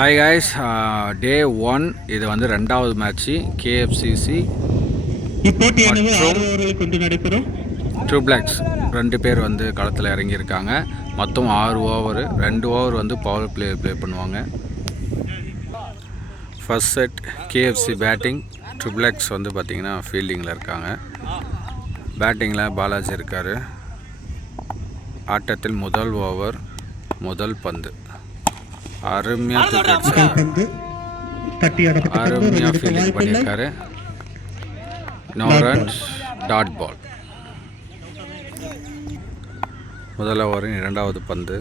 Hi guys, டே 1 இது வந்து ரெண்டாவது மேட்ச்சு கேஎஃப்சிசி மற்றும் ட்ரிபிள்எக்ஸ் 2 பேர் வந்து களத்தில் இறங்கியிருக்காங்க. மொத்தம் 6 ஓவர், 2 ஓவர் வந்து பவர் ப்ளே பண்ணுவாங்க. ஃபர்ஸ்ட் செட் கேஎஃப்சி பேட்டிங், ட்ரிபிள்எக்ஸ் வந்து பார்த்திங்கன்னா ஃபீல்டிங்கில் இருக்காங்க. பேட்டிங்கில் பாலாஜி இருக்கார். ஆட்டத்தில் முதல் ஓவர், முதல் பந்து அருமையாக ஃபீல்டிங் பண்ணியிருக்காரு. No runs, dot ball. முதல் ஓவரின் இரண்டாவது பந்து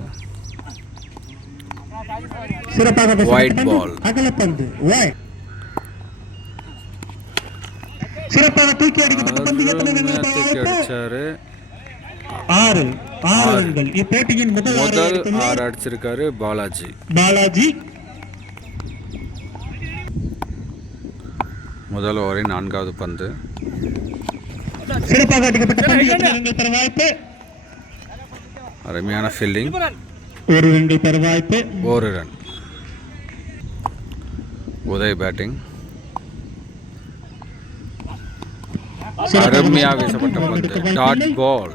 ஒயிட் பால். சிறப்பாக தூக்கி அடிக்கப்பட்ட பந்து அடிச்சாரு. 6 ரன்கள். இப்போட்டியின் முதல் 6 அடிச்சிருக்காரு பாலாஜி. முதல் ஓவரின் 4வது பந்து சிறப்பாக அடிக்கப்பட்ட பந்து பெற வாய்ப்பு. அருமையான ஃபீல்டிங். 1 ரன்கள் பெற வாய்ப்பு. 1 ரன். உதய் பேட்டிங். அருமையாக வீசப்பட்ட பந்து டாட் பால்.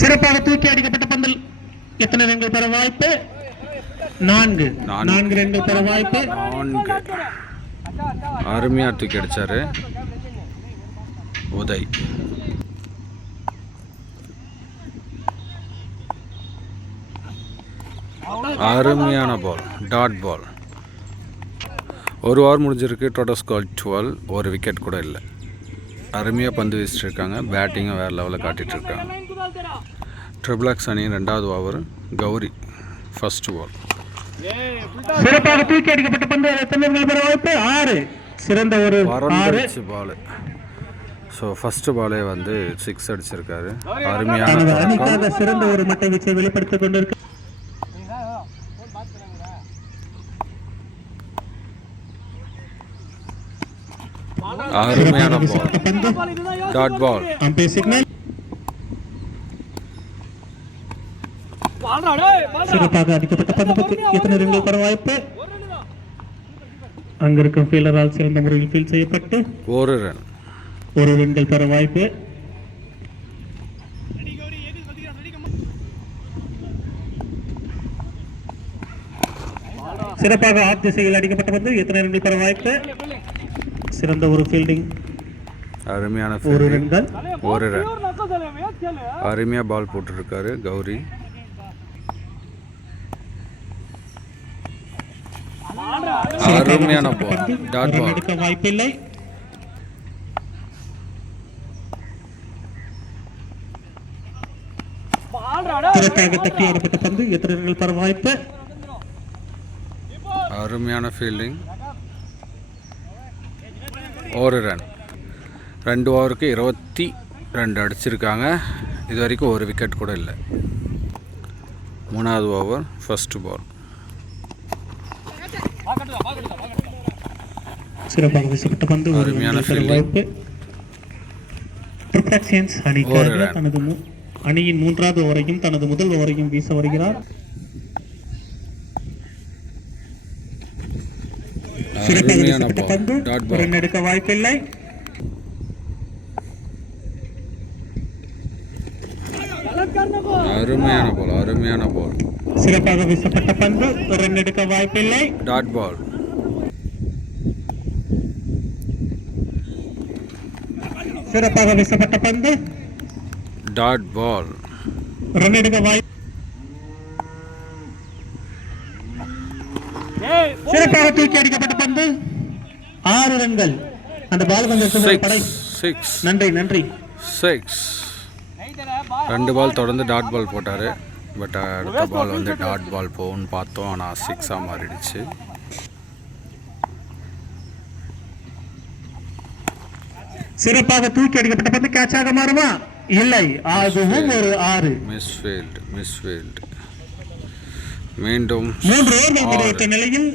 சிறப்பாக தூக்கி அடிக்கப்பட்ட பந்தில் எத்தனை ரன்கள் பெற வாய்ப்பு? 4 ரன்கள் பெற வாய்ப்பு. 4. அருமையாக தூக்கி அடிச்சாரு உதய். அருமையான பால், டாட் பால். 1 ஓவர் முடிஞ்சிருக்கு. Total score 12. ஒரு விக்கெட் கூட இல்லை. அருமையாக பந்து வீசிட்டு இருக்காங்க. பேட்டிங்கும் வேறு லெவலில் காட்டிகிட்ருக்காங்க. ட்ரிபிள்எக்ஸ் அணி 2வது ஓவர். Gowri first ball. சிறப்பாக தூக்கி அடிக்கப்பட்ட பந்து எத்தனை பெற வாய்ப்பு? 6. சிறந்த ஒரு பால். ஸோ ஃபர்ஸ்ட் பாலே வந்து 6 அடிச்சிருக்காரு. அருமையான சிறந்த ஒரு மட்டை வீச்சை வெளிப்படுத்திக் கொண்டிருக்கு. அருமையான பால், டாட் பால். சிறப்பாக அடிக்கப்பட்ட பந்து எத்தனை ரன்கள் பெற வாய்ப்பு? அங்கிருக்கும் ஃபீல்டரால் சிறந்த முறையில் ஃபீல் செய்யப்பட்டு 1 ரன். 1 ரன்கள் பெற வாய்ப்பு. சிறப்பாக ஆஃப் திசையில் அடிக்கப்பட்ட பந்து எத்தனை ரன்கள் பெற வாய்ப்பு? சிறந்த ஒரு ஃபீல்டிங். அருமையான 1 ரன்கள். 1 ரன். அருமையாக பால் போட்டுருக்காரு கௌரி. அருமையான பால், டாட் பால். எடுக்க வாய்ப்பில்லை. சிறப்பாக தட்டி ஆடப்பட்ட பந்து எத்தனை ரன்கள் பெற வாய்ப்பு? அருமையான ஃபீல்டிங். 1 ரன். 2 ஓவருக்கு 22 அடிச்சிருக்காங்க. இது வரைக்கும் ஒரு விக்கெட் கூட இல்லை. 3வது ஓவர், ஃபர்ஸ்ட் பால். சிறப்பாக வீசப்பட்ட பந்து அருமையான ஃபீல்டிங். தனது அணியின் 3வது ஓவரையும் தனது முதல் ஓவரையும் வீச வருகிறார். ரன் எடுக்க வாய்ப்பில்லை. அருமையான பால். சிறப்பாக வீசப்பட்ட பந்து ரன் எடுக்க வாய்ப்பில்லை. Dot ball. சிறப்பாக வீசப்பட்ட பந்து டாட் பால். ரன் எடுக்க வாய்ப்பு. சிறப்பாக தூக்கி அடிக்கப்பட்ட பந்து 6 ரன்கள். அந்த பால் வந்து 6. நன்றி 6. 2 பால் தொடர்ந்து டாட் பால் போட்டார். பட் அடுத்த பால் வந்து டாட் பால் போகும்னு பார்த்தோம். ஆனால் 6ஆக மாறிடுச்சு. சிறப்பாக தூக்கி அடிக்கப்பட்ட பந்து கேட்சாக மாறுமா? இல்லை, அதுவும் ஒரு 6. மிஸ்ஃபீல்ட். மீண்டும் 3 ஓவர்கள் நிலையில்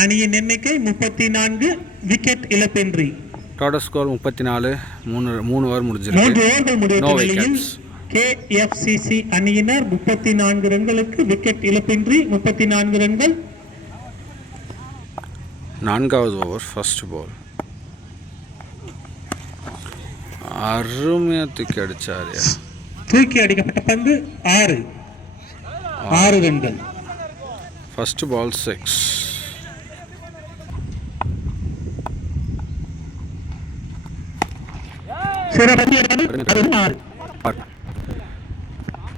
அணியின் எண்ணிக்கை 34. விக்கெட் இழப்பின்றி. Total score 34. 3 ஓவர் 3 முடிஞ்சிருக்கு. ஓவர்கள் முடிவுற்ற No நிலையில் wickets. KFCC அணியினர் 34 ரன்களுக்கு விக்கெட் இழப்பின்றி 34 ரன்கள். 4வது ஓவர் ஃபர்ஸ்ட் பால். அருமையாக தூக்கி அடிச்சாரு. தூக்கி அடிக்கப்பட்ட பந்து 6 ரன்கள். First ball 6.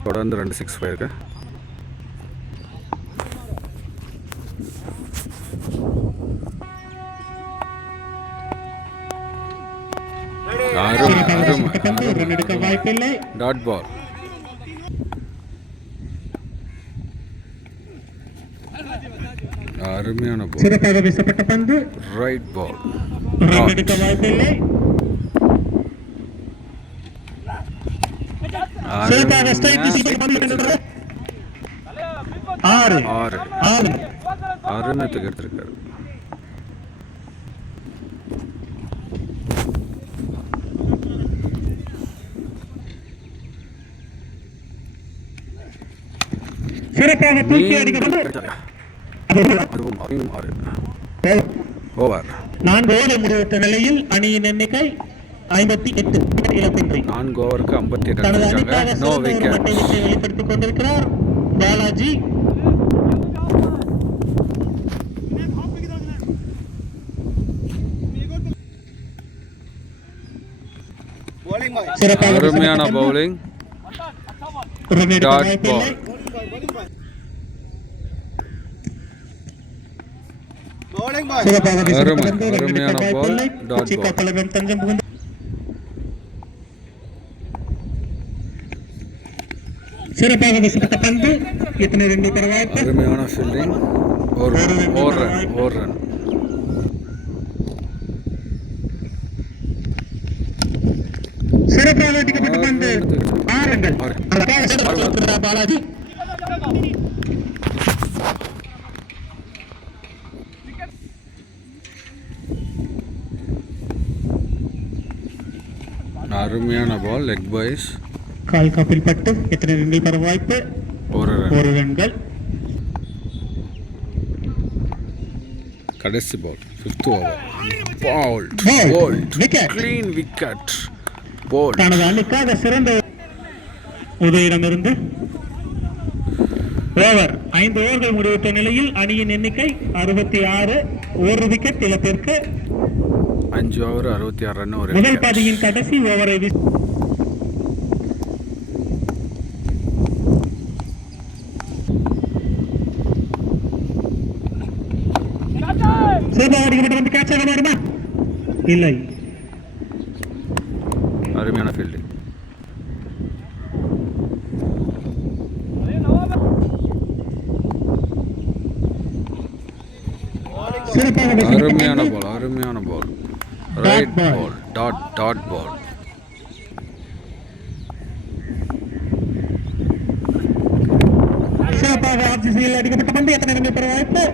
தொடர்ந்து 2 6 போயிருக்கு. வாய்ப்பில்லை. Dot ball. அருமையான பால். சிறப்பாக வீசப்பட்ட பந்து ரைட் பால். ரன் எடுக்க வாய்ப்பில்லை. சிறப்பாக ஸ்ட்ரைக் வீசப்பட்ட 6. அருமையத்துக்கு எடுத்திருக்காரு. சிறப்பாக தூக்கி அடிக்கப்பட்ட ஓவர். 4 ஓவர் முடிவுற்ற நிலையில் அணியின் எண்ணிக்கை 58 இழப்பின்றி. 4 ஓவருக்கு 58 தனது அடிச்சிருக்காங்க. அணிக்காக நோ சிறந்த ஒரு விக்கெட். மட்டை வீச்சை வெளிப்படுத்திக் கொண்டிருக்கிறார் பாலாஜி. சிறப்பாக அருமையான பவுலிங். ரன் எடுக்க டாட் வாய்ப்பில்லை. பால். சிறப்பாக வீசப்பட்ட அருமை. பந்து ரன் எடுக்க அருமையான வாய்ப்பில்லை. ball. Dot Kochi ball. கப்பலவன் தஞ்சம் புகுந்து சிறப்பாக வீசப்பட்ட பந்து எத்தனை ரன் பெற வாய்ப்பு? அருமையான ஃபீல்டிங். ஒரு ரன். சிறப்பாக அடிக்கப்பட்ட பந்து 6 ரன்கள். பாலாஜி அருமையான பால். Leg boys. கால் காப்பில் பட்டு எத்தனை ரன்கள் பெற வாய்ப்பு? ஒரு ரன். 1 ரன்கள். கடைசி பால் 5th over. Bowled. Wicket. Clean wicket. Bowled. தனது அணிக்காக சிறந்த உதவியிடமிருந்து ஓவர் 5 ஓவர்கள் முடிவுற்ற நிலையில் அணியின் எண்ணிக்கை 66. 1 விக்கெட் இழப்பிற்கு. 5 ஓவர் 66 ரன். ஒரு முதல் wicket. பாதியின் கடைசி ஓவரை அடிக்கப்பட்ட வந்து கேட்சாக வருமா? இல்லை. அருமையான ஃபீல்டிங். அருமையான பால். ரைட் பால். Dot ball. சிறப்பாக ஆர்சிசியில் அடிக்கப்பட்ட பந்து எத்தனை ரன்கள் பெற வாய்ப்பு?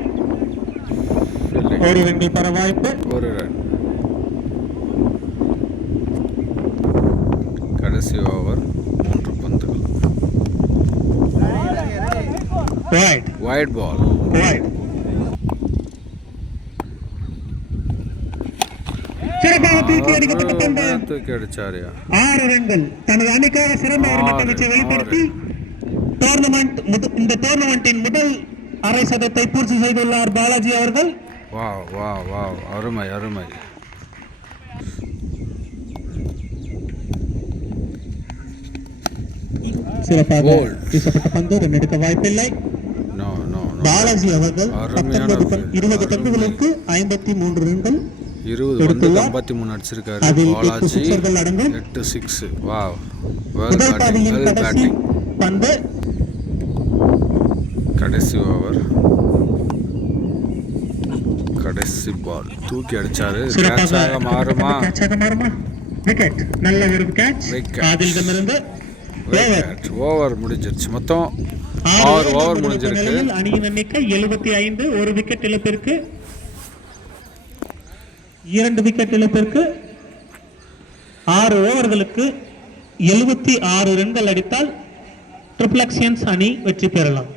1 ரன்கள் பெற வாய்ப்பு. 1 ரன். கடைசி ஓவர் 3 பந்துகள். Wide ball. சிறப்பாக தூக்கி அடிக்கப்பட்ட பந்து தூக்கி அடிச்சாரியா. 6 ரன்கள். தனது அணிக்காக சிறந்த ஒரு மட்ட வீச்சை வெளிப்படுத்தி இந்த டோர்னமெண்டின் முதல் அரை சதத்தை பூர்த்தி செய்துள்ளார் பாலாஜி அவர்கள். வாவ். அருமை. சிறப்பாக வீசப்பட்ட பந்து ரன் எடுக்க வாய்ப்பில்லை. பாலாஜி அவர்கள் 20 பந்துகளுக்கு 53 ரன்கள் 20 பந்துக்கு 53 அடிச்சிருக்காரு. பாலாஜி 8 6. வாவ். முதல் பாதியின் கடைசி பந்து. கடைசி ஓவர் கடைசி பால் தூக்கி அடிச்சாரு. கேட்சாக மாறுமா? விக்கெட். நல்ல ஒரு கேட்ச். ஆதிலிடமிருந்து ஓவர் முடிஞ்சிருச்சு. மொத்தம் 6 ஓவர் முடிஞ்சிருக்கு. அணியின் எண்ணிக்கை 75. 1 விக்கெட் இழப்பிற்கு 2 விக்கெட் இழப்பிற்கு 6 ஓவர்களுக்கு 76 ரன்கள் அடித்தால் ட்ரிபிள் எக்ஸ்என்ஸ் அணி வெற்றி பெறலாம்.